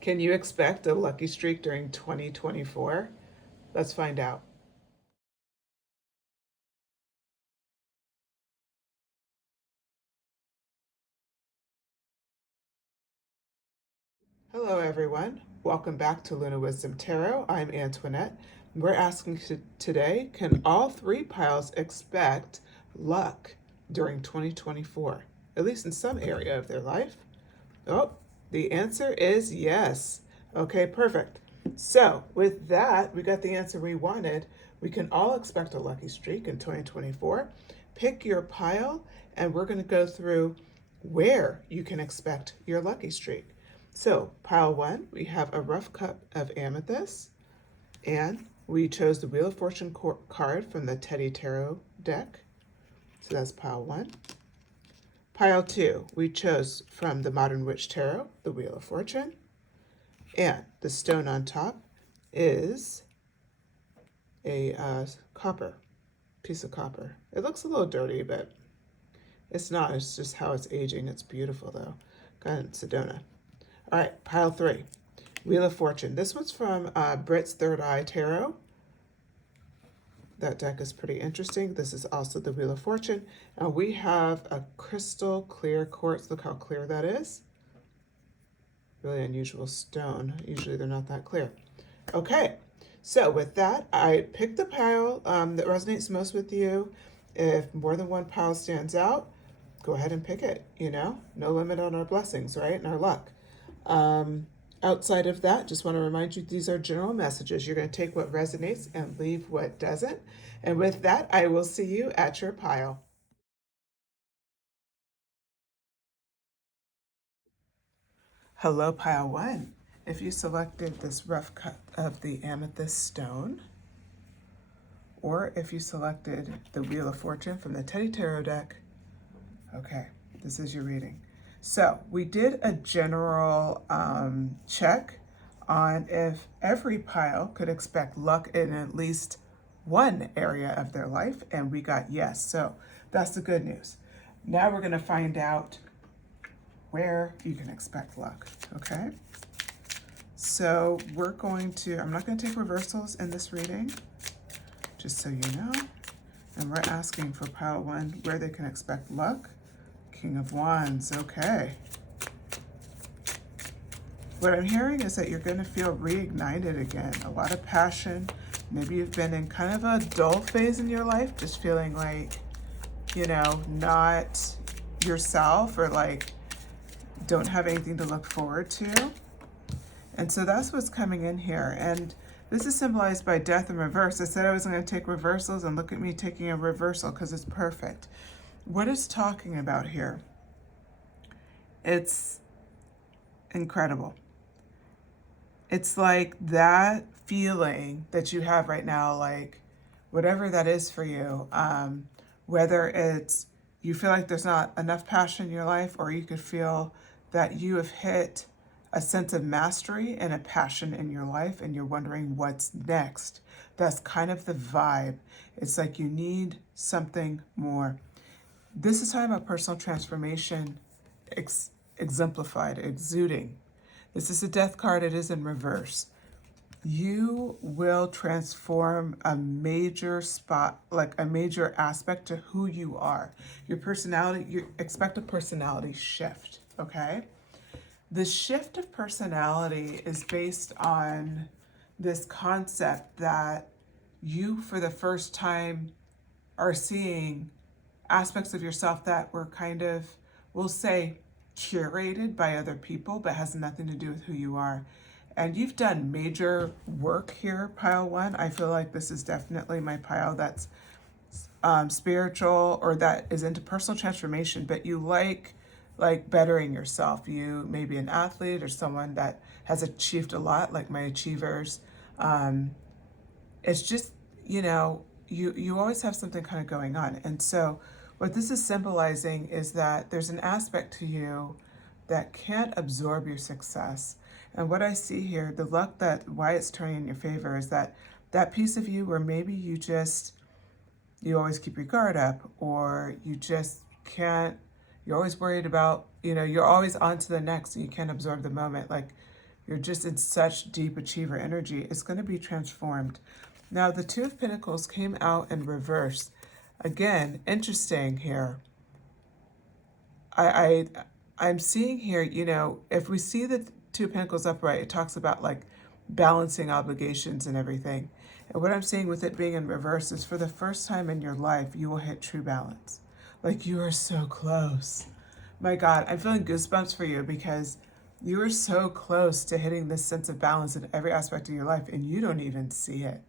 Can you expect a lucky streak during 2024? Let's find out. Hello, everyone. Welcome back to Luna Wisdom Tarot. I'm Antoinette. We're asking today, can all three piles expect luck during 2024, at least in some area of their life? Oh, the answer is yes. Okay, perfect. So, with that, we got the answer we wanted. We can all expect a lucky streak in 2024. Pick your pile, and we're going to go through where you can expect your lucky streak. So, pile one, we have a rough cup of amethyst, and we chose the Wheel of Fortune card from the Teddy Tarot deck. So that's pile one. Pile two, we chose from the Modern Witch Tarot, the Wheel of Fortune. And the stone on top is a copper, piece of copper. It looks a little dirty, but it's not. It's just how it's aging. It's beautiful, though. Got it in Sedona. All right, pile three, Wheel of Fortune. This one's from Britts Third Eye Tarot. That deck is pretty interesting. This is also the Wheel of Fortune. And we have a crystal clear quartz. Look how clear that is. Really unusual stone. Usually they're not that clear. Okay, so with that, I picked the pile that resonates most with you. If more than one pile stands out, go ahead and pick it. No limit on our blessings, right? And our luck. Outside of that, just want to remind you, these are general messages. You're going to take what resonates and leave what doesn't. And with that, I will see you at your pile. Hello, pile one. If you selected this rough cut of the amethyst stone, or if you selected the Wheel of Fortune from the Teddy Tarot deck, okay, this is your reading. So we did a general check on if every pile could expect luck in at least one area of their life, and we got yes. So that's the good news. Now we're going to find out where you can expect luck, okay? So we're going to, I'm not going to take reversals in this reading, just so you know. And we're asking for pile one where they can expect luck. King of Wands, okay. What I'm hearing is that you're going to feel reignited again. A lot of passion. Maybe you've been in kind of a dull phase in your life, just feeling like, not yourself, or like don't have anything to look forward to. And so that's what's coming in here. And this is symbolized by death in reverse. I said I was going to take reversals, and look at me taking a reversal because it's perfect. What it's talking about here, it's incredible. It's like that feeling that you have right now, like whatever that is for you, whether it's you feel like there's not enough passion in your life, or you could feel that you have hit a sense of mastery and a passion in your life, and you're wondering what's next. That's kind of the vibe. It's like you need something more. This is talking about personal transformation exemplified, exuding. This is a death card. It is in reverse. You will transform a major spot, like a major aspect to who you are. Your personality, you expect a personality shift, okay? The shift of personality is based on this concept that you, for the first time, are seeing aspects of yourself that were kind of, we'll say, curated by other people, but has nothing to do with who you are. And you've done major work here, pile one. I feel like this is definitely my pile that's spiritual, or that is into personal transformation, but you like bettering yourself. You may be an athlete or someone that has achieved a lot, like my achievers. It's just, you always have something kind of going on. And so what this is symbolizing is that there's an aspect to you that can't absorb your success. And what I see here, the luck, that why it's turning in your favor, is that piece of you where maybe you always keep your guard up, or you just you're always worried about, you're always on to the next, and you can't absorb the moment. Like You're just in such deep achiever energy. It's going to be transformed. Now, the Two of Pentacles came out in reverse. Again, interesting here. I'm seeing here, you know, if we see the Two of Pentacles upright, it talks about like balancing obligations and everything. And what I'm seeing with it being in reverse is for the first time in your life, you will hit true balance. Like you are so close. My God, I'm feeling goosebumps for you because you are so close to hitting this sense of balance in every aspect of your life and you don't even see it.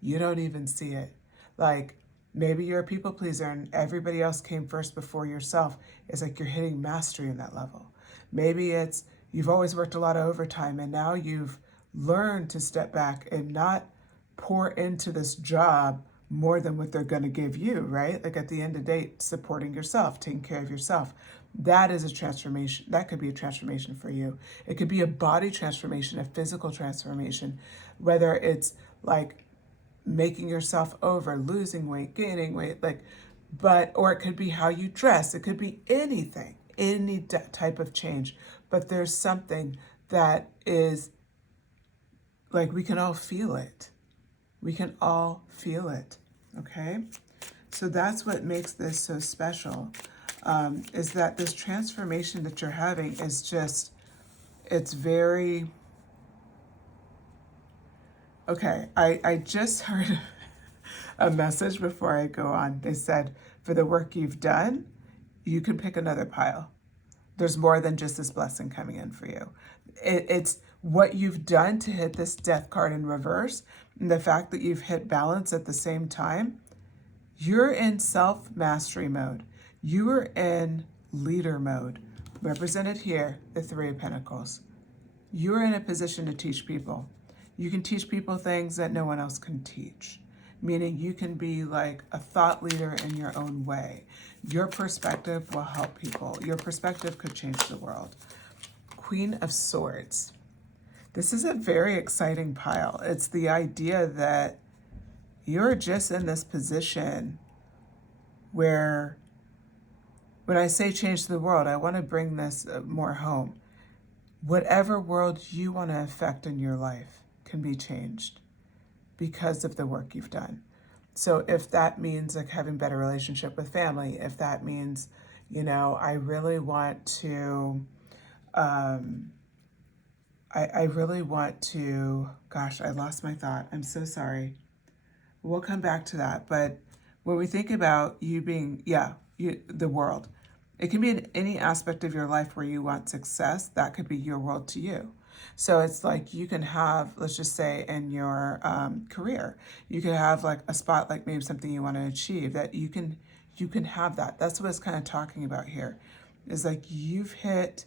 You don't even see it. Like maybe you're a people pleaser and everybody else came first before yourself. It's like you're hitting mastery in that level. Maybe it's you've always worked a lot of overtime and now you've learned to step back and not pour into this job more than what they're going to give you, right? Like at the end of the day, supporting yourself, taking care of yourself. That is a transformation. That could be a transformation for you. It could be a body transformation, a physical transformation, whether it's like making yourself over, losing weight, gaining weight, like, but, or it could be how you dress. It could be anything, any type of change. But there's something that is like, we can all feel it. We can all feel it, okay? So that's what makes this so special, is that this transformation that you're having is just, it's very, okay, I just heard a message before I go on. They said, for the work you've done, you can pick another pile. There's more than just this blessing coming in for you. It's what you've done to hit this death card in reverse, and the fact that you've hit balance at the same time. You're in self-mastery mode. You are in leader mode. Represented here, the Three of Pentacles. You're in a position to teach people. You can teach people things that no one else can teach. Meaning you can be like a thought leader in your own way. Your perspective will help people. Your perspective could change the world. Queen of Swords. This is a very exciting pile. It's the idea that you're just in this position where, when I say change the world, I want to bring this more home. Whatever world you want to affect in your life can be changed because of the work you've done. So if that means like having better relationship with family, if that means, you know, I really want to, I really want to, gosh, I lost my thought. I'm so sorry. We'll come back to that. But when we think about you being, the world, it can be in any aspect of your life where you want success. That could be your world to you. So it's like you can have, let's just say in your career, you could have like a spot, like maybe something you want to achieve that you can have that. That's what it's kind of talking about here. Is like you could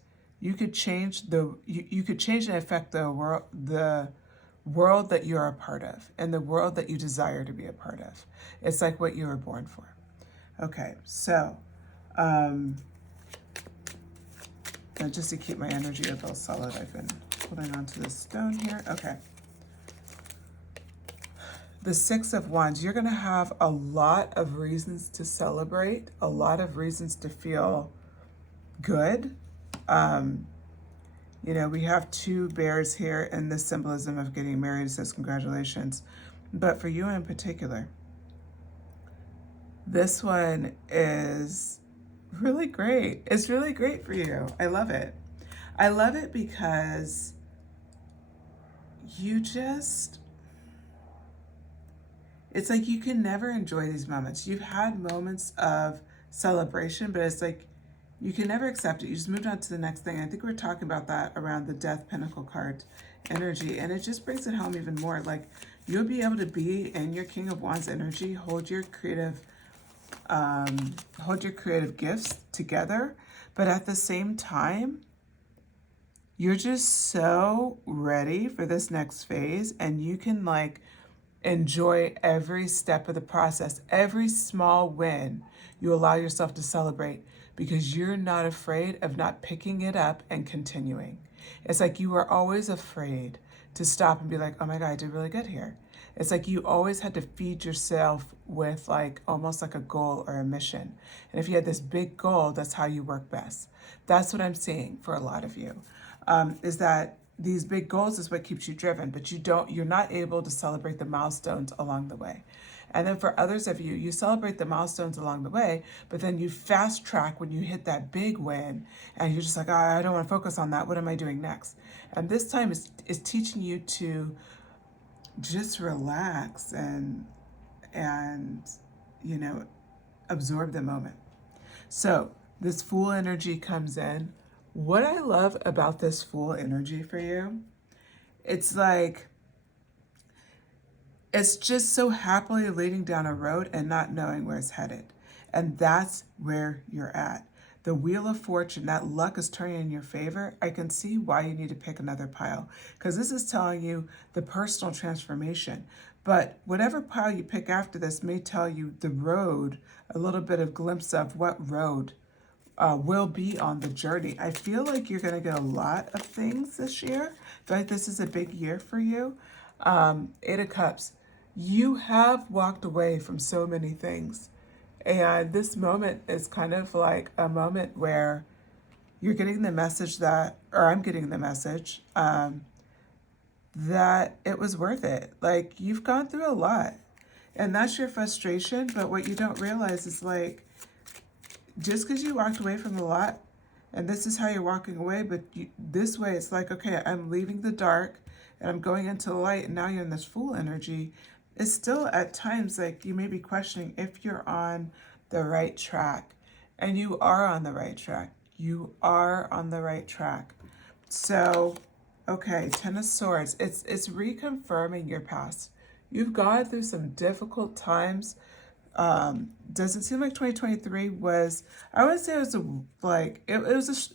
change you could change and affect the world that you're a part of and the world that you desire to be a part of. It's like what you were born for. Okay, so just to keep my energy a little solid, I've been holding on to this stone here. Okay. The Six of Wands, you're going to have a lot of reasons to celebrate, a lot of reasons to feel good. You know, we have two bears here and the symbolism of getting married. It says congratulations. But for you in particular, this one is really great. It's really great for you. I love it. I love it because you just, it's like you can never enjoy these moments. You've had moments of celebration, but it's like you can never accept it. You just moved on to the next thing. I think we were talking about that around the Death Pentacle card energy, and it just brings it home even more. Like you'll be able to be in your King of Wands energy, hold your creative gifts together, but at the same time, you're just so ready for this next phase, and you can like enjoy every step of the process. Every small win you allow yourself to celebrate because you're not afraid of not picking it up and continuing. It's like you were always afraid to stop and be like, oh my God, I did really good here. It's like you always had to feed yourself with like almost like a goal or a mission. And if you had this big goal, that's how you work best. That's what I'm seeing for a lot of you, is that these big goals is what keeps you driven, but you're not able to celebrate the milestones along the way. And then for others of you, you celebrate the milestones along the way, but then you fast track when you hit that big win, and you're just like, oh, I don't want to focus on that. What am I doing next? And this time is teaching you to just relax and absorb the moment. So this Fool energy comes in. What I love about this Fool energy for you, it's like, it's just so happily leading down a road and not knowing where it's headed. And that's where you're at. The Wheel of Fortune, that luck is turning in your favor. I can see why you need to pick another pile, because this is telling you the personal transformation. But whatever pile you pick after this may tell you the road, a little bit of glimpse of what road will be on the journey. I feel like you're going to get a lot of things this year. I feel like this is a big year for you. Eight of Cups. You have walked away from so many things. And this moment is kind of like a moment where you're getting the message that, or I'm getting the message, that it was worth it. Like, you've gone through a lot. And that's your frustration. But what you don't realize is, like, just because you walked away from a lot, and this is how you're walking away, but this way it's like, okay, I'm leaving the dark and I'm going into the light, and now you're in this Fool energy. It's still at times like you may be questioning if you're on the right track. And you are on the right track. You are on the right track. So, okay, Ten of Swords. It's reconfirming your past. You've gone through some difficult times. Doesn't seem like 2023 was, I would say it was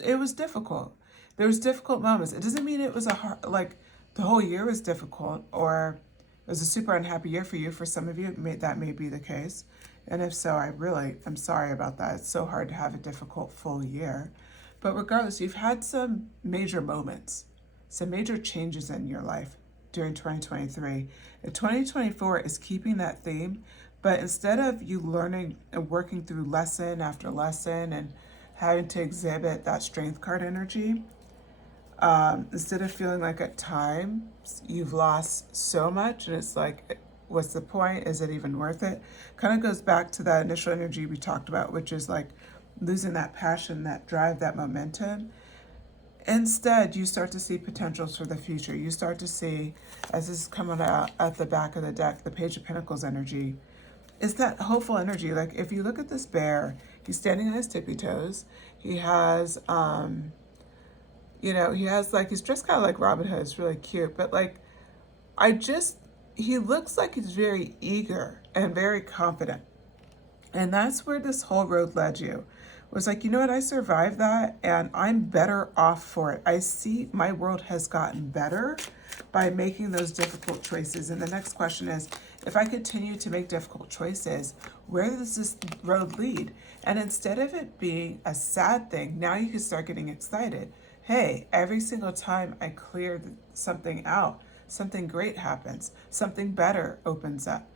it was difficult. There was difficult moments. It doesn't mean it was like the whole year was difficult, or it was a super unhappy year for you. For some of you, that may be the case. And if so, I'm sorry about that. It's so hard to have a difficult full year. But regardless, you've had some major moments, some major changes in your life during 2023. And 2024 is keeping that theme, but instead of you learning and working through lesson after lesson and having to exhibit that Strength card energy, instead of feeling like at times you've lost so much and it's like, what's the point? Is it even worth it? Kind of goes back to that initial energy we talked about, which is like losing that passion, that drive, that momentum. Instead, you start to see potentials for the future. You start to see, as this is coming out at the back of the deck, the Page of Pentacles energy. It's that hopeful energy. Like, if you look at this bear, he's standing on his tippy toes. He has, he's dressed kind of like Robin Hood. It's really cute. But like, he looks like he's very eager and very confident. And that's where this whole road led you. It was like, you know what, I survived that and I'm better off for it. I see my world has gotten better by making those difficult choices. And the next question is, if I continue to make difficult choices, where does this road lead? And instead of it being a sad thing, now you can start getting excited. Hey, every single time I clear something out, something great happens, something better opens up.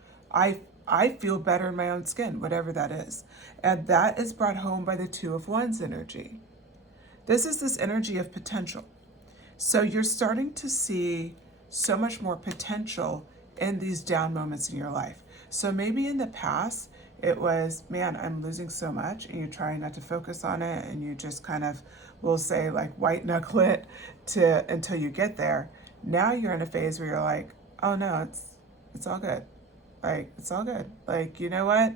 I feel better in my own skin, whatever that is. And that is brought home by the Two of Wands energy. This is this energy of potential. So you're starting to see so much more potential in these down moments in your life. So maybe in the past, it was, man, I'm losing so much, and you're trying not to focus on it, and you just kind of, will say, like, white knuckle it until you get there. Now you're in a phase where you're like, oh no, it's all good. Like, it's all good. Like, you know what?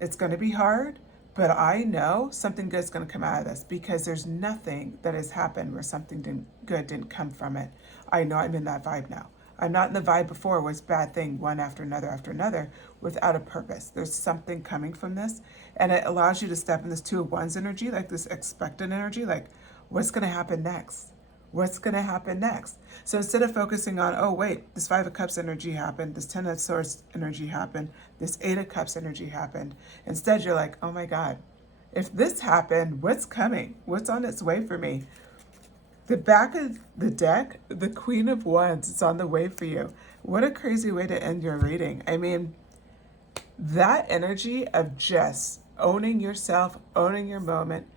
It's going to be hard, but I know something good's going to come out of this, because there's nothing that has happened where something good didn't come from it. I know I'm in that vibe now. I'm not in the vibe before where it's bad thing one after another without a purpose. There's something coming from this, and it allows you to step in this Two of Wands energy, like this expectant energy, like, what's going to happen next? What's going to happen next? So instead of focusing on, oh, wait, this Five of Cups energy happened, this Ten of Swords energy happened, this Eight of Cups energy happened, instead you're like, oh my God, if this happened, what's coming? What's on its way for me? The back of the deck, the Queen of Wands, is on the way for you. What a crazy way to end your reading. I mean, that energy of just owning yourself, owning your moment,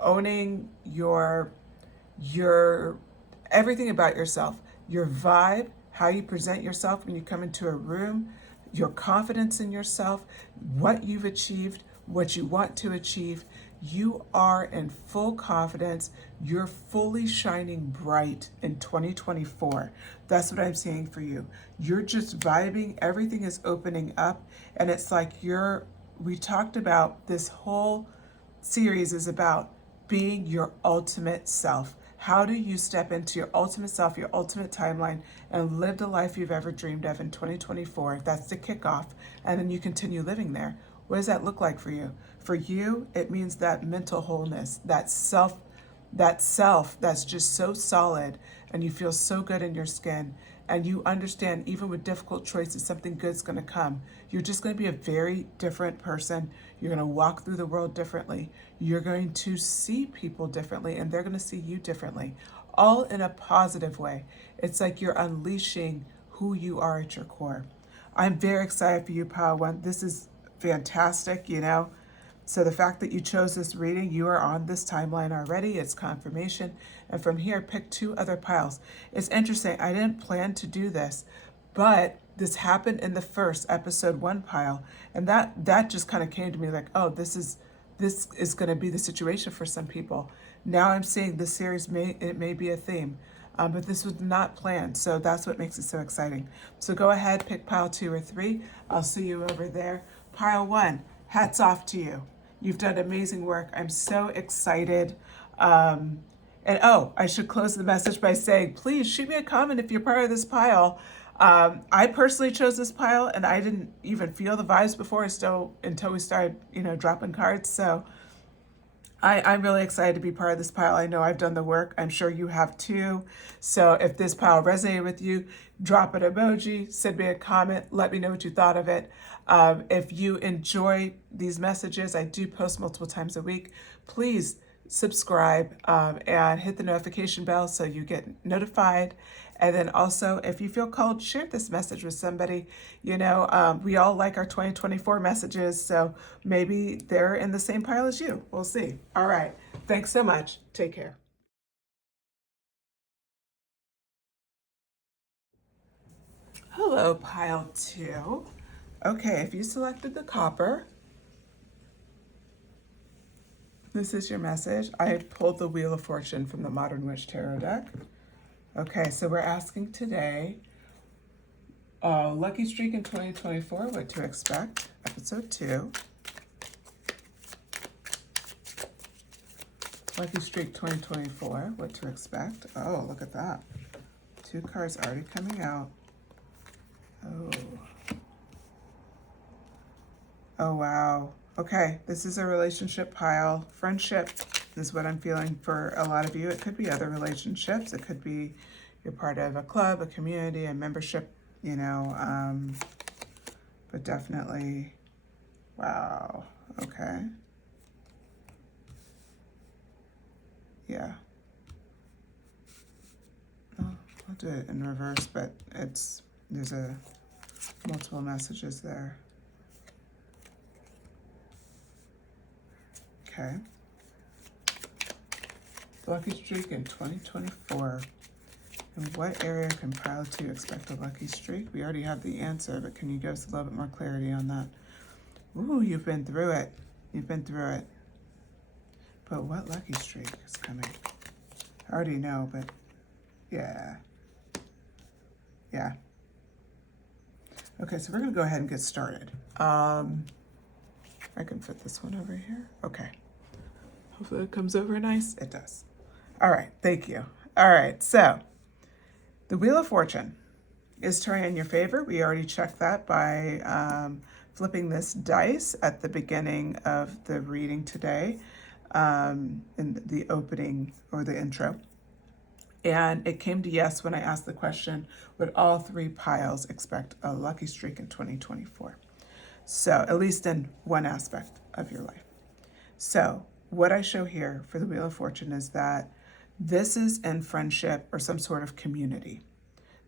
owning your everything about yourself, your vibe, how you present yourself when you come into a room, your confidence in yourself, what you've achieved, what you want to achieve. You are in full confidence. You're fully shining bright in 2024. That's what I'm seeing for you. You're just vibing. Everything is opening up. And it's like we talked about this whole series is about being your ultimate self. How do you step into your ultimate self, your ultimate timeline, and live the life you've ever dreamed of in 2024? That's the kickoff. And then you continue living there. What does that look like for you? For you, it means that mental wholeness, that self that's just so solid, and you feel so good in your skin, and you understand even with difficult choices, something good's going to come. You're just going to be a very different person. You're going to walk through the world differently. You're going to see people differently, and they're going to see you differently, all in a positive way. It's like you're unleashing who you are at your core. I'm very excited for you, Pile One. This is fantastic, So the fact that you chose this reading, you are on this timeline already. It's confirmation. And from here, pick 2 other piles. It's interesting. I didn't plan to do this, but this happened in the first episode 1 pile. And that just kind of came to me like, oh, this is going to be the situation for some people. Now I'm seeing this series may be a theme. But this was not planned, so that's what makes it so exciting. So go ahead, pick pile 2 or 3. I'll see you over there. Pile 1, hats off to you. You've done amazing work. I'm so excited. And I should close the message by saying, please shoot me a comment if you're part of this pile. I personally chose this pile, and I didn't even feel the vibes before until we started, dropping cards. So I'm really excited to be part of this pile. I know I've done the work. I'm sure you have too. So if this pile resonated with you, drop an emoji, send me a comment, let me know what you thought of it. If you enjoy these messages, I do post multiple times a week. Please subscribe and hit the notification bell so you get notified. And then also, if you feel called, share this message with somebody. We all like our 2024 messages, so maybe they're in the same pile as you. We'll see. All right. Thanks so much. Take care. Hello, pile 2. Okay, if you selected the copper, this is your message. I pulled the Wheel of Fortune from the Modern Witch Tarot deck. Okay, so we're asking today, Lucky Streak in 2024, what to expect, episode 2. Lucky Streak 2024, what to expect. Oh, look at that. 2 cards already coming out. Oh, wow. Okay, this is a relationship pile. Friendship is what I'm feeling for a lot of you. It could be other relationships. It could be you're part of a club, a community, a membership, but definitely, wow, okay. Yeah. I'll do it in reverse, but there's multiple messages there. Okay. Lucky Streak in 2024. In what area can pile 2 expect a lucky streak? We already have the answer, but can you give us a little bit more clarity on that? Ooh, you've been through it. You've been through it. But what lucky streak is coming? I already know, but yeah. Yeah. Okay, so we're going to go ahead and get started. I can fit this one over here. Okay. Hopefully it comes over nice. It does. All right, thank you. All right, so the Wheel of Fortune is turning in your favor. We already checked that by flipping this dice at the beginning of the reading today, in the opening or the intro. And it came to yes when I asked the question, would all 3 piles expect a lucky streak in 2024? So at least in one aspect of your life. So what I show here for the Wheel of Fortune is that this is in friendship or some sort of community.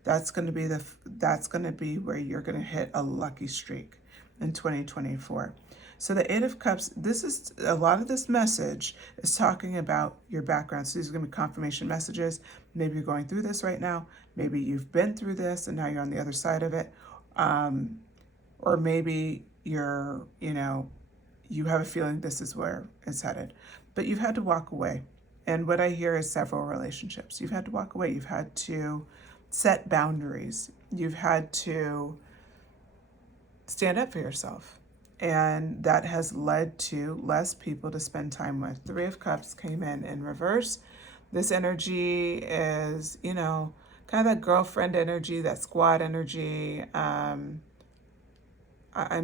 That's going to be where you're going to hit a lucky streak in 2024. So the Eight of Cups, this is a lot of this message is talking about your background. So these are going to be confirmation messages. Maybe you're going through this right now. Maybe you've been through this and now you're on the other side of it. Or maybe you're, you have a feeling this is where it's headed. But you've had to walk away. And what I hear is several relationships. You've had to walk away. You've had to set boundaries. You've had to stand up for yourself. And that has led to less people to spend time with. Three of Cups came in reverse. This energy is, kind of that girlfriend energy, that squad energy. I'm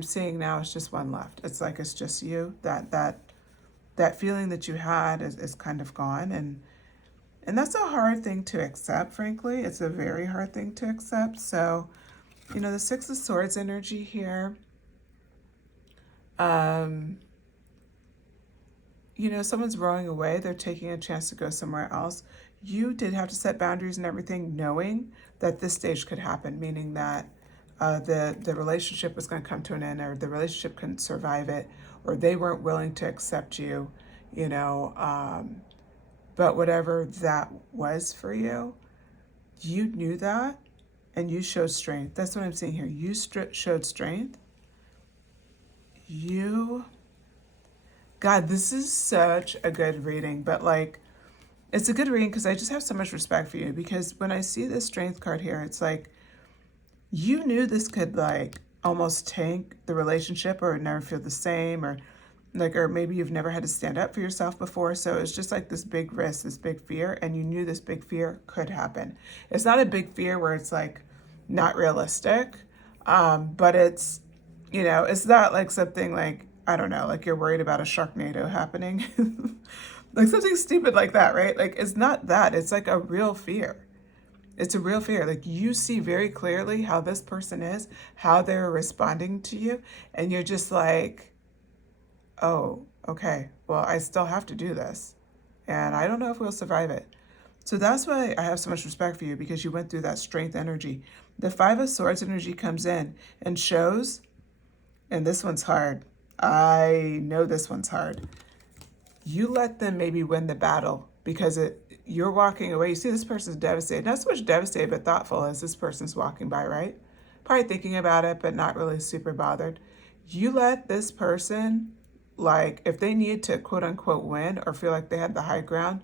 seeing now it's just one left. It's like it's just you. That feeling that you had is kind of gone. And that's a hard thing to accept, frankly. It's a very hard thing to accept. So, the Six of Swords energy here. Someone's rowing away. They're taking a chance to go somewhere else. You did have to set boundaries and everything, knowing that this stage could happen, meaning that the relationship was going to come to an end, or the relationship couldn't survive it, or they weren't willing to accept you, but whatever that was for you, you knew that, and you showed strength. That's what I'm seeing here. You showed strength. God, this is such a good reading, but it's a good reading because I just have so much respect for you, because when I see this strength card here, it's like, you knew this could almost tank the relationship, or never feel the same, or maybe you've never had to stand up for yourself before. So it's just like this big risk, this big fear, and you knew this big fear could happen. It's not a big fear where it's not realistic, but it's, it's not something I don't know, you're worried about a Sharknado happening, something stupid like that, right? It's not that. It's a real fear. It's a real fear. You see very clearly how this person is, how they're responding to you, and you're just oh, okay, well, I still have to do this, and I don't know if we'll survive it. So that's why I have so much respect for you, because you went through that strength energy. The Five of Swords energy comes in and shows, and this one's hard. I know this one's hard. You let them maybe win the battle, because you're walking away. You see this person's devastated. Not so much devastated, but thoughtful as this person's walking by, right? Probably thinking about it, but not really super bothered. You let this person, if they need to quote unquote win, or feel like they had the high ground,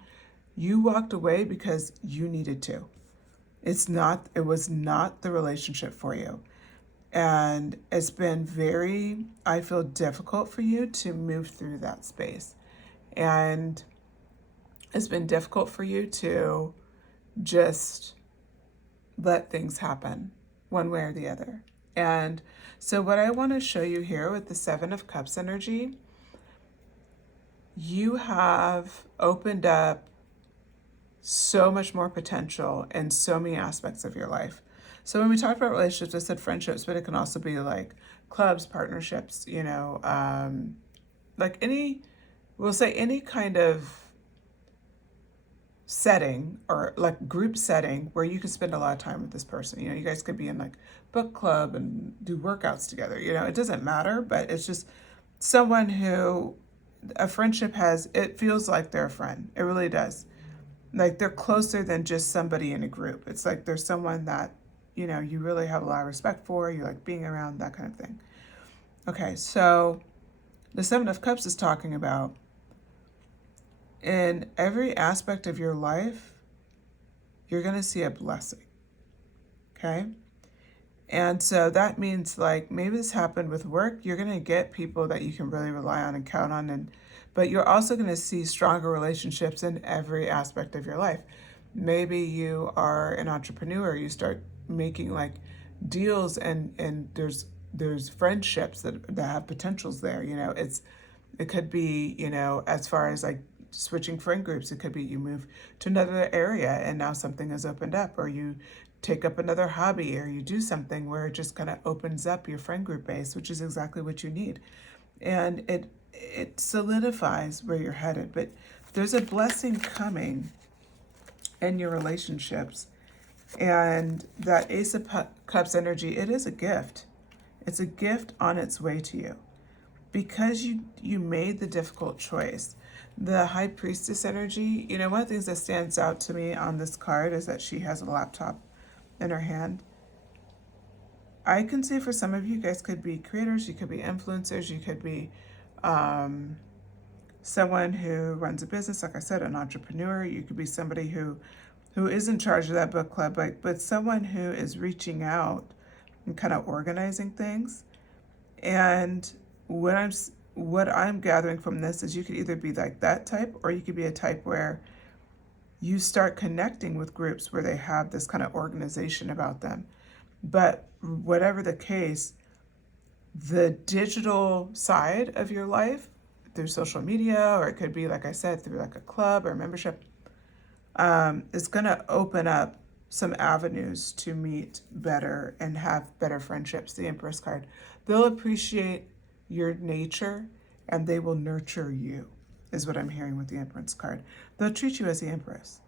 you walked away because you needed to. It was not the relationship for you. And it's been very, I feel, difficult for you to move through that space. And it's been difficult for you to just let things happen one way or the other. And so what I want to show you here with the Seven of Cups energy, you have opened up so much more potential in so many aspects of your life. So when we talk about relationships, I said friendships, but it can also be clubs, partnerships, any kind of setting, or group setting where you could spend a lot of time with this person. You guys could be in book club and do workouts together. It doesn't matter, but it's just someone who a friendship it feels like they're a friend. It really does. They're closer than just somebody in a group. It's there's someone that, you really have a lot of respect for, you like being around, that kind of thing. Okay, so the Seven of Cups is talking about, in every aspect of your life, you're going to see a blessing. Okay? And so that means maybe this happened with work. You're going to get people that you can really rely on and count on, but you're also going to see stronger relationships in every aspect of your life. Maybe you are an entrepreneur. You start making deals, and there's friendships that have potentials there. It could be, as far as switching friend groups. It could be you move to another area and now something has opened up, or you take up another hobby, or you do something where it just kind of opens up your friend group base, which is exactly what you need. And it solidifies where you're headed. But there's a blessing coming in your relationships. And that Ace of Cups energy, it is a gift. It's a gift on its way to you. because you made the difficult choice. The High Priestess energy, one of the things that stands out to me on this card is that she has a laptop in her hand. I can see for some of you guys could be creators, you could be influencers, you could be someone who runs a business, like I said, an entrepreneur. You could be somebody who is in charge of that book club, but someone who is reaching out and kind of organizing things. And what I'm gathering from this is you could either be like that type, or you could be a type where you start connecting with groups where they have this kind of organization about them. But whatever the case, the digital side of your life through social media, or it could be, like I said, through like a club or a membership, is going to open up some avenues to meet better and have better friendships. The Empress card. They'll appreciate your nature and they will nurture you, is what I'm hearing with the Empress card. They'll treat you as the Empress.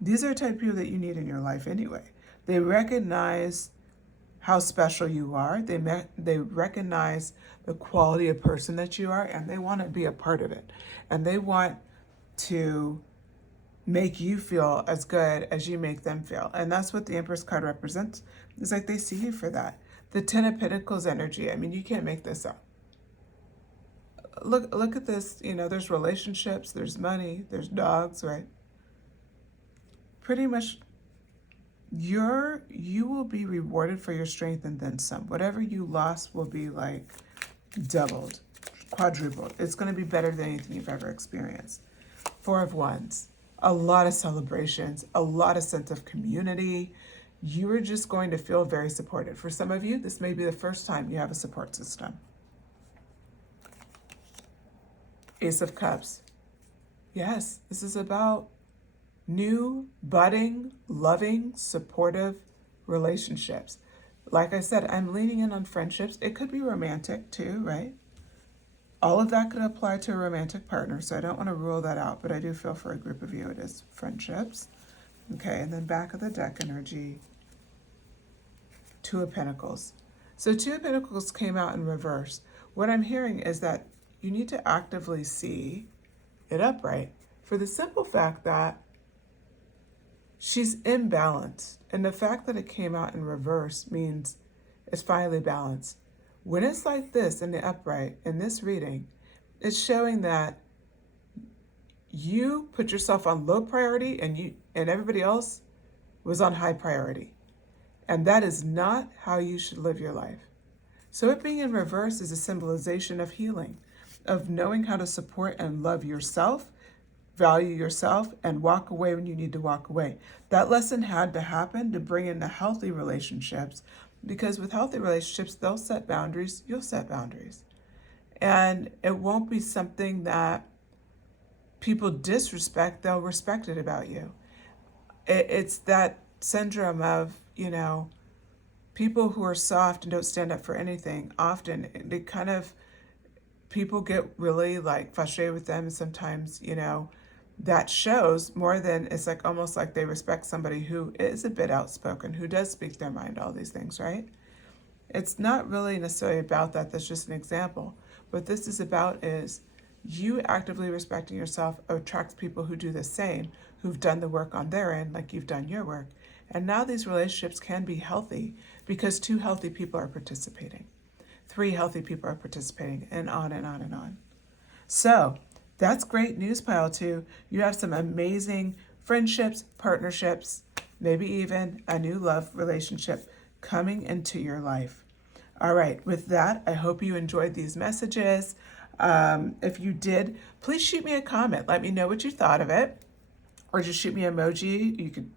These are the type of people that you need in your life anyway. They recognize how special you are. They recognize the quality of person that you are, and they want to be a part of it. And they want to make you feel as good as you make them feel. And that's what the Empress card represents. It's like they see you for that. The Ten of Pentacles energy, I mean, you can't make this up. Look at this, there's relationships, there's money, there's dogs, right? Pretty much you will be rewarded for your strength and then some. Whatever you lost will be like doubled, quadrupled. It's going to be better than anything you've ever experienced. Four of Wands, a lot of celebrations, a lot of sense of community. You are just going to feel very supported. For some of you, this may be the first time you have a support system. Ace of Cups. Yes, this is about new, budding, loving, supportive relationships. Like I said, I'm leaning in on friendships. It could be romantic too, right? All of that could apply to a romantic partner, so I don't want to rule that out, but I do feel for a group of you it is friendships. Okay, and then back of the deck energy, Two of Pentacles. So Two of Pentacles came out in reverse. What I'm hearing is that you need to actively see it upright for the simple fact that she's imbalanced. And the fact that it came out in reverse means it's finally balanced. When it's like this in the upright, in this reading, it's showing that you put yourself on low priority and everybody else was on high priority. And that is not how you should live your life. So it being in reverse is a symbolization of healing, of knowing how to support and love yourself, value yourself, and walk away when you need to walk away. That lesson had to happen to bring in the healthy relationships, because with healthy relationships, they'll set boundaries, you'll set boundaries. And it won't be something that people disrespect, they'll respect it about you. It's that syndrome of, people who are soft and don't stand up for anything. Often they kind of, people get really like frustrated with them. And sometimes, that shows more than, it's like almost like they respect somebody who is a bit outspoken, who does speak their mind, all these things, right? It's not really necessarily about that. That's just an example. What this is about is you actively respecting yourself attracts people who do the same, who've done the work on their end like you've done your work. And now these relationships can be healthy because 2 healthy people are participating. 3 healthy people are participating, and on and on and on. So that's great news, pile 2. You have some amazing friendships, partnerships, maybe even a new love relationship coming into your life. All right, with that, I hope you enjoyed these messages. If you did, please shoot me a comment. Let me know what you thought of it. Or just shoot me an emoji. You could,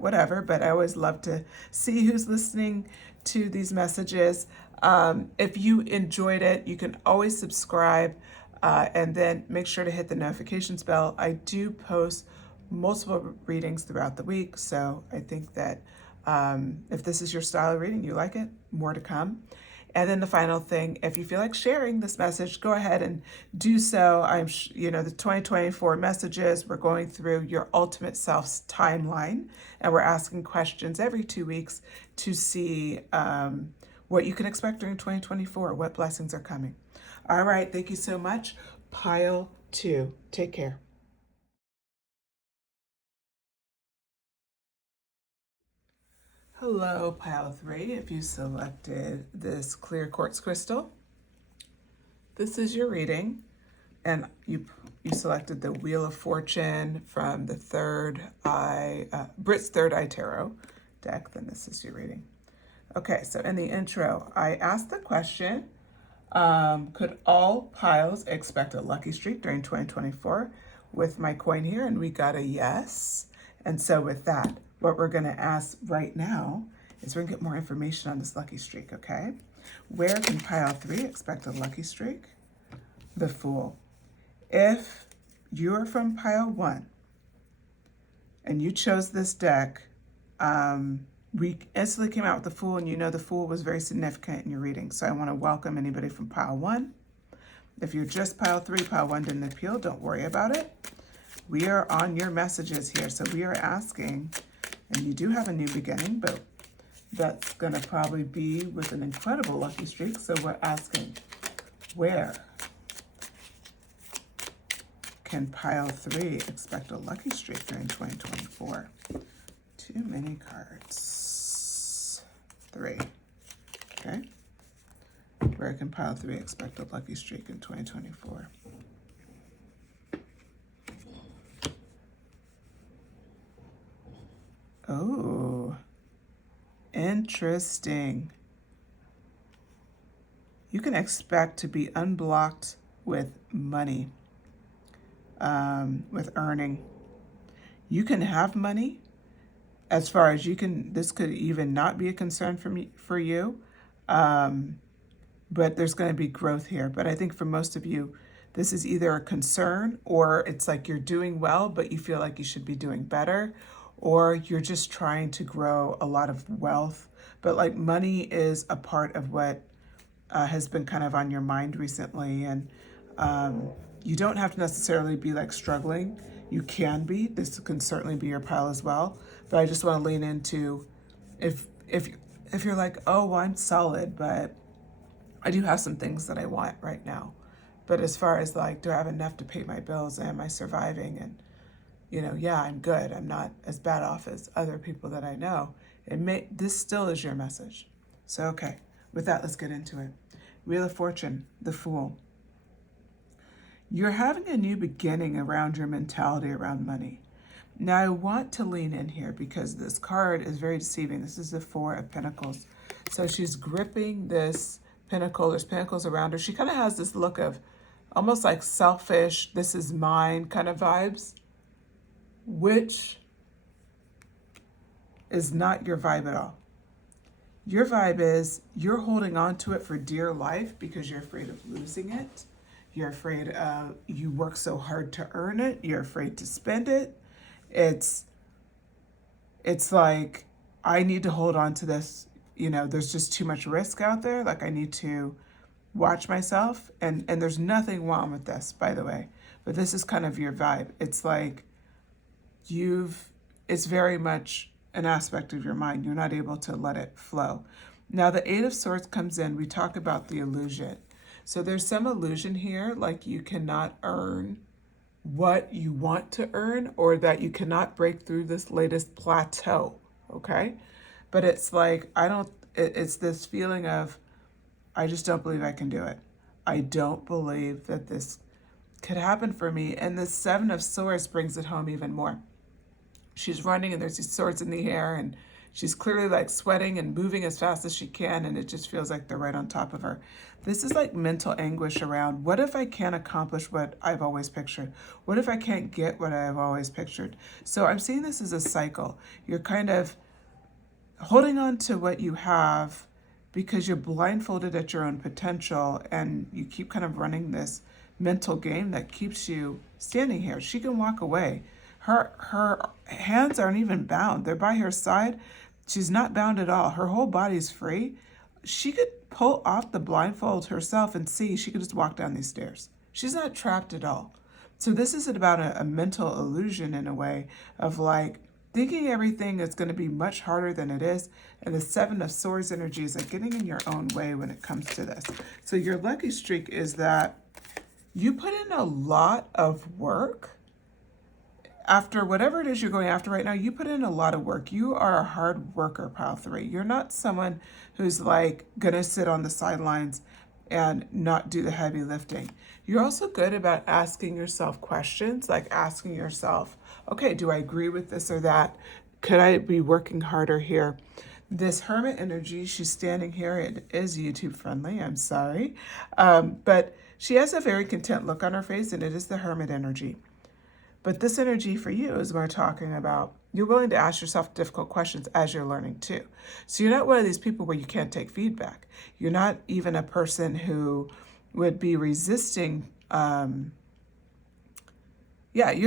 whatever. But I always love to see who's listening to these messages. If you enjoyed it, you can always subscribe and then make sure to hit the notifications bell. I do post multiple readings throughout the week. So I think that if this is your style of reading, you like it, more to come. And then the final thing, if you feel like sharing this message, go ahead and do so. The 2024 messages, we're going through your ultimate self's timeline, and we're asking questions every 2 weeks to see what you can expect during 2024, what blessings are coming. All right, thank you so much. Pile 2. Take care. Hello, pile 3. If you selected this clear quartz crystal, this is your reading. And you selected the Wheel of Fortune from the Britts Third Eye Tarot deck, then this is your reading. Okay, so in the intro, I asked the question, could all piles expect a lucky streak during 2024 with my coin here? And we got a yes. And so with that, what we're going to ask right now is we're going to get more information on this lucky streak, okay? Where can pile 3 expect a lucky streak? The Fool. If you're from pile 1 and you chose this deck, we instantly came out with the Fool, and you know the Fool was very significant in your reading. So I want to welcome anybody from pile 1. If you're just pile 3, pile 1 didn't appeal, don't worry about it. We are on your messages here. So we are asking, and you do have a new beginning, but that's going to probably be with an incredible lucky streak. So we're asking, where can pile 3 expect a lucky streak during 2024? Too many cards. 3. Okay. Where can pile 3 expect a lucky streak in 2024? Oh, interesting. You can expect to be unblocked with money, with earning. You can have money. As far as you can, this could even not be a concern for you, but there's going to be growth here. But I think for most of you, this is either a concern, or it's like you're doing well, but you feel like you should be doing better, or you're just trying to grow a lot of wealth. But like money is a part of what has been kind of on your mind recently, and you don't have to necessarily be like struggling. You can be. This can certainly be your pile as well. But I just want to lean into if you're like, oh, well, I'm solid, but I do have some things that I want right now. But as far as like, do I have enough to pay my bills? Am I surviving? And yeah, I'm good. I'm not as bad off as other people that I know. This still is your message. So okay, with that, let's get into it. Wheel of Fortune, the Fool. You're having a new beginning around your mentality around money. Now, I want to lean in here because this card is very deceiving. This is the 4 of Pentacles. So she's gripping this pentacle. There's pentacles around her. She kind of has this look of almost like selfish, this is mine kind of vibes, which is not your vibe at all. Your vibe is you're holding on to it for dear life because you're afraid of losing it. You're afraid of, you work so hard to earn it. You're afraid to spend it. It's like, I need to hold on to this. There's just too much risk out there. Like I need to watch myself. And there's nothing wrong with this, by the way. But this is kind of your vibe. It's like it's very much an aspect of your mind. You're not able to let it flow. Now the 8 of Swords comes in. We talk about the illusion. So there's some illusion here, like you cannot earn what you want to earn, or that you cannot break through this latest plateau, okay? But it's like, it's this feeling of, I just don't believe I can do it. I don't believe that this could happen for me. And the 7 of Swords brings it home even more. She's running and there's these swords in the air, and she's clearly like sweating and moving as fast as she can, and it just feels like they're right on top of her. This is like mental anguish around, what if I can't accomplish what I've always pictured? What if I can't get what I've always pictured? So I'm seeing this as a cycle. You're kind of holding on to what you have because you're blindfolded at your own potential, and you keep kind of running this mental game that keeps you standing here. She can walk away. Her hands aren't even bound. They're by her side. She's not bound at all. Her whole body's free. She could pull off the blindfold herself and see. She could just walk down these stairs. She's not trapped at all. So this isn't about a mental illusion in a way of like, thinking everything is going to be much harder than it is. And the Seven of Swords energy is like getting in your own way when it comes to this. So your lucky streak is that you put in a lot of work. After whatever it is you're going after right now, you put in a lot of work. You are a hard worker, pile 3. You're not someone who's like going to sit on the sidelines and not do the heavy lifting. You're also good about asking yourself questions, like asking yourself, okay, do I agree with this or that? Could I be working harder here? This Hermit energy, she's standing here. It is YouTube friendly, I'm sorry. But she has a very content look on her face, and it is the Hermit energy. But this energy for you is we're talking about you're willing to ask yourself difficult questions as you're learning too. So you're not one of these people where you can't take feedback. You're not even a person who would be resisting. You're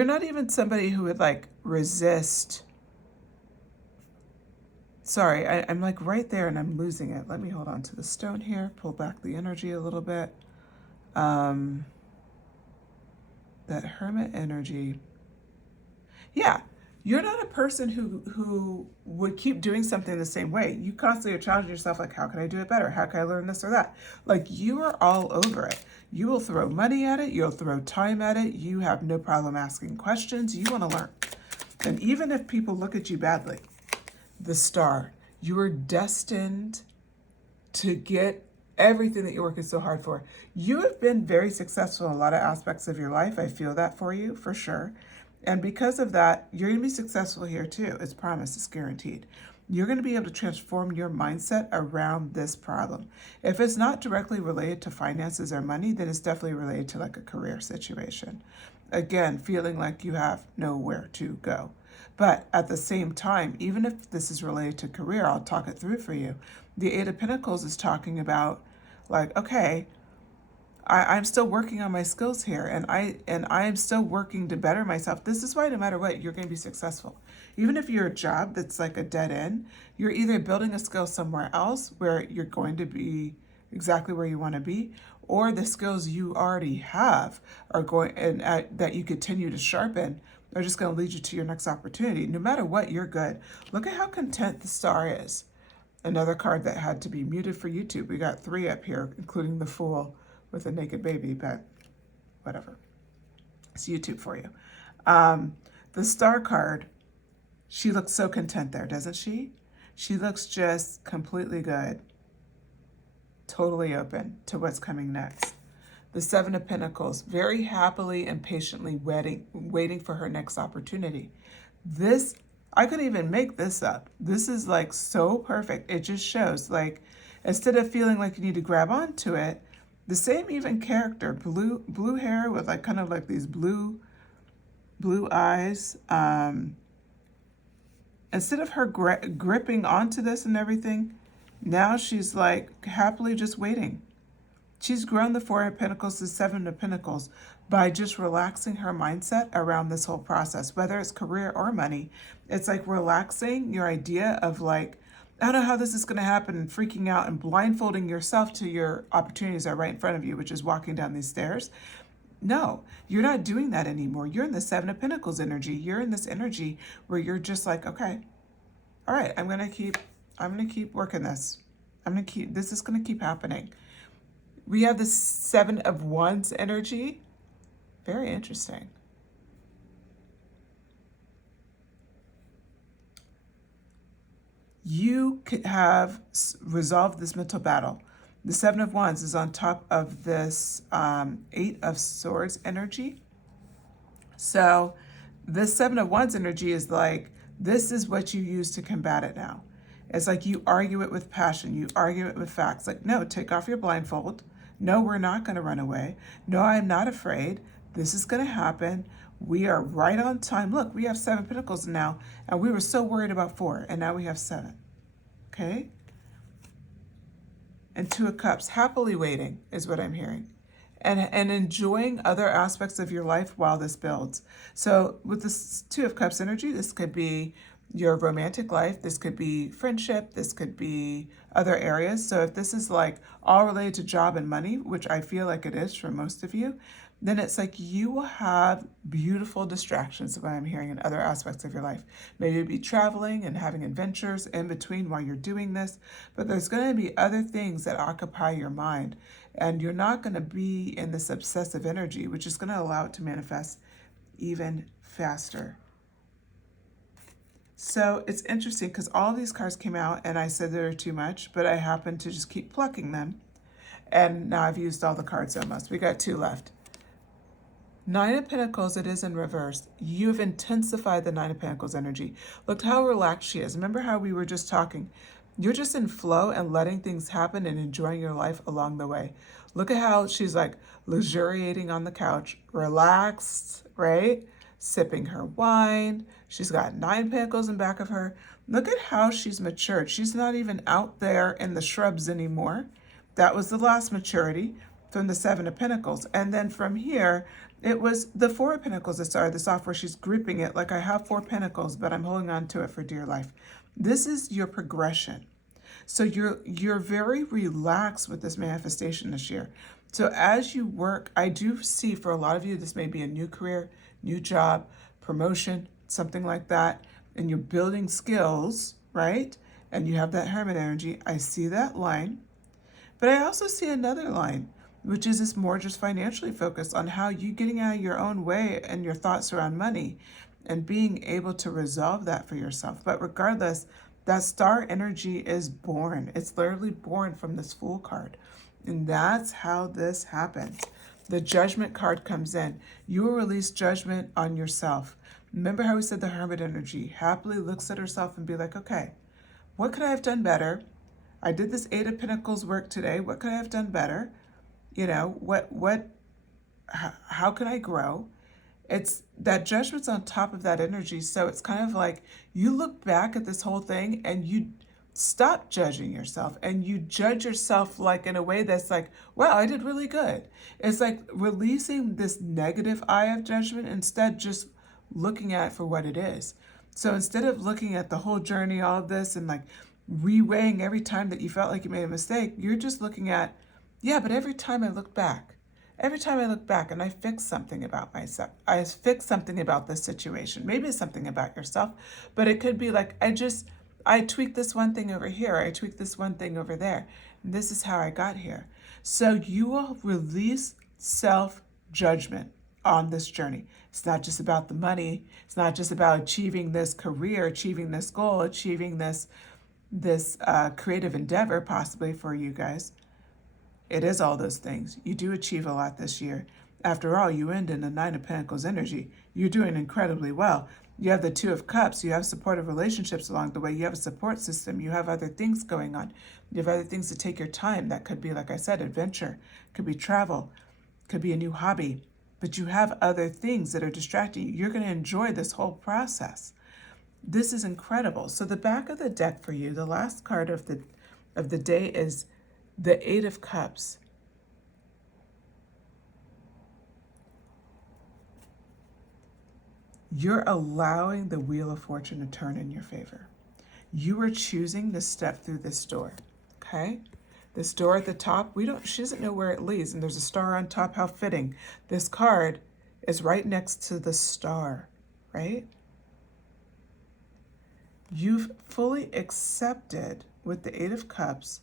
not even somebody who would like resist. Sorry, I'm like right there and I'm losing it. Let me hold on to the stone here, pull back the energy a little bit. That Hermit energy. Yeah, you're not a person who would keep doing something the same way. You constantly are challenging yourself, like, how can I do it better? How can I learn this or that? Like, you are all over it. You will throw money at it. You'll throw time at it. You have no problem asking questions. You want to learn. And even if people look at you badly, the Star, you are destined to get everything that you're working so hard for. You have been very successful in a lot of aspects of your life. I feel that for you, for sure. And because of that, you're going to be successful here too. It's promised, it's guaranteed. You're going to be able to transform your mindset around this problem. If it's not directly related to finances or money, then it's definitely related to like a career situation. Again, feeling like you have nowhere to go. But at the same time, even if this is related to career, I'll talk it through for you. The Eight of Pentacles is talking about like, okay, I'm still working on my skills here, and I am still working to better myself. This is why no matter what, you're going to be successful. Even if you're a job that's like a dead end, you're either building a skill somewhere else where you're going to be exactly where you want to be, or the skills you already have are going and that you continue to sharpen are just going to lead you to your next opportunity. No matter what, you're good. Look at how content the Star is. Another card that had to be muted for YouTube. We got 3 up here, including the Fool with a naked baby, but whatever. It's YouTube for you. The Star card, she looks so content there, doesn't she? She looks just completely good, totally open to what's coming next. The Seven of Pentacles, very happily and patiently waiting for her next opportunity. This, I couldn't even make this up. This is like so perfect. It just shows like, instead of feeling like you need to grab onto it, the same even character, blue hair with like kind of like these blue eyes. Instead of her gripping onto this and everything, now she's like happily just waiting. She's grown the Four of Pentacles to Seven of Pentacles by just relaxing her mindset around this whole process, whether it's career or money. It's like relaxing your idea of like, I don't know how this is going to happen, and freaking out and blindfolding yourself to your opportunities that are right in front of you, which is walking down these stairs. No, you're not doing that anymore. You're in the Seven of Pentacles energy. You're in this energy where you're just like, okay, all right, I'm going to keep working this. This is going to keep happening. We have the Seven of Wands energy. Very interesting. You have resolved this mental battle. The Seven of Wands is on top of this Eight of Swords energy. So this Seven of Wands energy is like, this is what you use to combat it now. It's like you argue it with passion. You argue it with facts. Like, no, take off your blindfold. No, we're not going to run away. No, I'm not afraid. This is going to happen. We are right on time. Look, we have 7 Pentacles now, and we were so worried about 4, and now we have 7. Okay? And 2 of Cups, happily waiting is what I'm hearing. And enjoying other aspects of your life while this builds. So with this 2 of Cups energy, this could be your romantic life, this could be friendship, this could be other areas. So if this is like all related to job and money, which I feel like it is for most of you, then it's like you will have beautiful distractions of what I'm hearing in other aspects of your life. Maybe you'll be traveling and having adventures in between while you're doing this, but there's going to be other things that occupy your mind, and you're not going to be in this obsessive energy, which is going to allow it to manifest even faster. So it's interesting because all of these cards came out and I said there are too much, but I happened to just keep plucking them. And now I've used all the cards almost. We got 2 left. 9 of Pentacles, it is in reverse. You've intensified the 9 of Pentacles energy. Look how relaxed she is. Remember how we were just talking? You're just in flow and letting things happen and enjoying your life along the way. Look at how she's like luxuriating on the couch, relaxed, right? Sipping her wine. She's got 9 Pentacles in back of her. Look at how she's matured. She's not even out there in the shrubs anymore. That was the last maturity from the 7 of Pentacles. And then from here, it was the 4 of Pentacles that started this off, where she's gripping it like I have 4 Pentacles, but I'm holding on to it for dear life. This is your progression. So you're very relaxed with this manifestation this year. So as you work, I do see for a lot of you, this may be a new career, new job, promotion, something like that, and you're building skills, right? And you have that hermit energy. I see that line. But I also see another line, which is this more just financially focused on how you getting out of your own way and your thoughts around money and being able to resolve that for yourself. But regardless, that star energy is born. It's literally born from this Fool card. And that's how this happens. The Judgment card comes in. You will release judgment on yourself. Remember how we said the Hermit energy happily looks at herself and be like, okay, what could I have done better? I did this 8 of Pentacles work today. What could I have done better? You know, how can I grow? It's that judgment's on top of that energy. So it's kind of like you look back at this whole thing and you stop judging yourself and you judge yourself like in a way that's like, wow, I did really good. It's like releasing this negative eye of judgment, instead just looking at it for what it is. So instead of looking at the whole journey, all of this, and like reweighing every time that you felt like you made a mistake, you're just looking at, yeah, but every time I look back and I fix something about myself, I fix something about this situation, maybe it's something about yourself, but it could be like, I tweaked this one thing over here, I tweaked this one thing over there, and this is how I got here. So you will release self-judgment on this journey. It's not just about the money. It's not just about achieving this career, achieving this goal, achieving this creative endeavor possibly for you guys. It is all those things. You do achieve a lot this year. After all, you end in the 9 of Pentacles energy. You're doing incredibly well. You have the 2 of Cups. You have supportive relationships along the way. You have a support system. You have other things going on. You have other things to take your time. That could be, like I said, adventure. Could be travel. Could be a new hobby. But you have other things that are distracting you. You're going to enjoy this whole process. This is incredible. So the back of the deck for you, the last card of the day is the 8 of Cups. You're allowing the Wheel of Fortune to turn in your favor. You are choosing to step through this door, okay? This door at the top, she doesn't know where it leads, and there's a star on top. How fitting. This card is right next to the star, right? You've fully accepted with the 8 of Cups.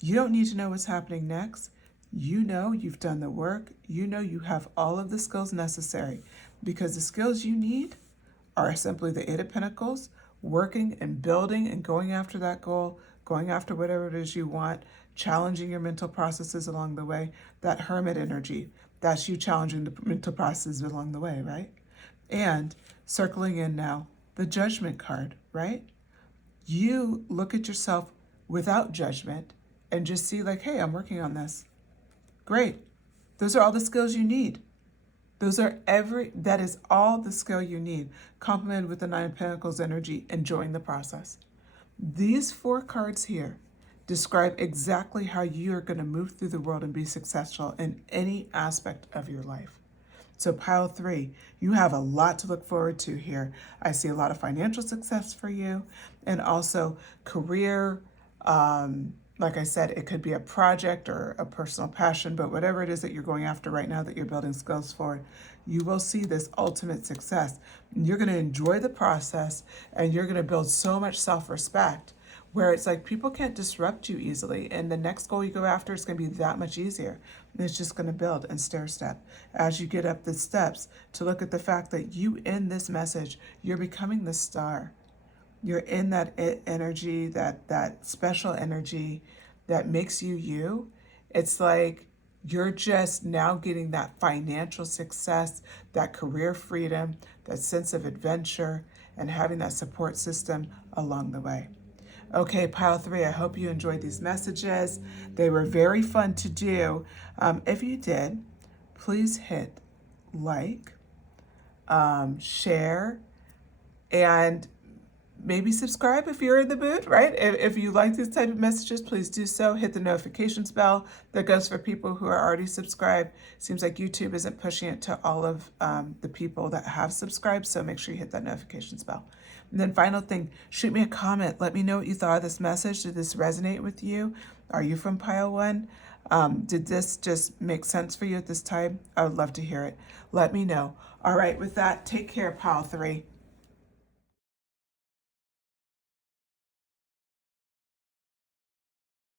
You don't need to know what's happening next. You know you've done the work. You know you have all of the skills necessary, because the skills you need are simply the 8 of Pentacles, working and building and going after that goal, going after whatever it is you want, challenging your mental processes along the way. That Hermit energy, that's you challenging the mental processes along the way, right? And circling in now, the Judgment card, right? You look at yourself without judgment and just see like, hey, I'm working on this. Great. Those are all the skills you need. That is all the skill you need, complemented with the 9 of Pentacles energy, enjoying the process. These 4 cards here describe exactly how you're going to move through the world and be successful in any aspect of your life. So pile 3, you have a lot to look forward to here. I see a lot of financial success for you, and also career, Like I said, it could be a project or a personal passion, but whatever it is that you're going after right now that you're building skills for, you will see this ultimate success. You're going to enjoy the process, and you're going to build so much self-respect where it's like people can't disrupt you easily. And the next goal you go after is going to be that much easier. And it's just going to build and stair step as you get up the steps to look at the fact that you, in this message, you're becoming the star. You're in that energy, that special energy that makes you you. It's like you're just now getting that financial success, that career freedom, that sense of adventure, and having that support system along the way. Okay, pile 3, I hope you enjoyed these messages. They were very fun to do. If you did, please hit like, share, and maybe subscribe if you're in the mood, right? If you like these type of messages, please do so. Hit the notifications bell. That goes for people who are already subscribed. Seems like YouTube isn't pushing it to all of the people that have subscribed, so make sure you hit that notifications bell. And then final thing, shoot me a comment. Let me know what you thought of this message. Did this resonate with you? Are you from pile 1? Did this just make sense for you at this time? I would love to hear it. Let me know. All right, with that, take care, pile 3.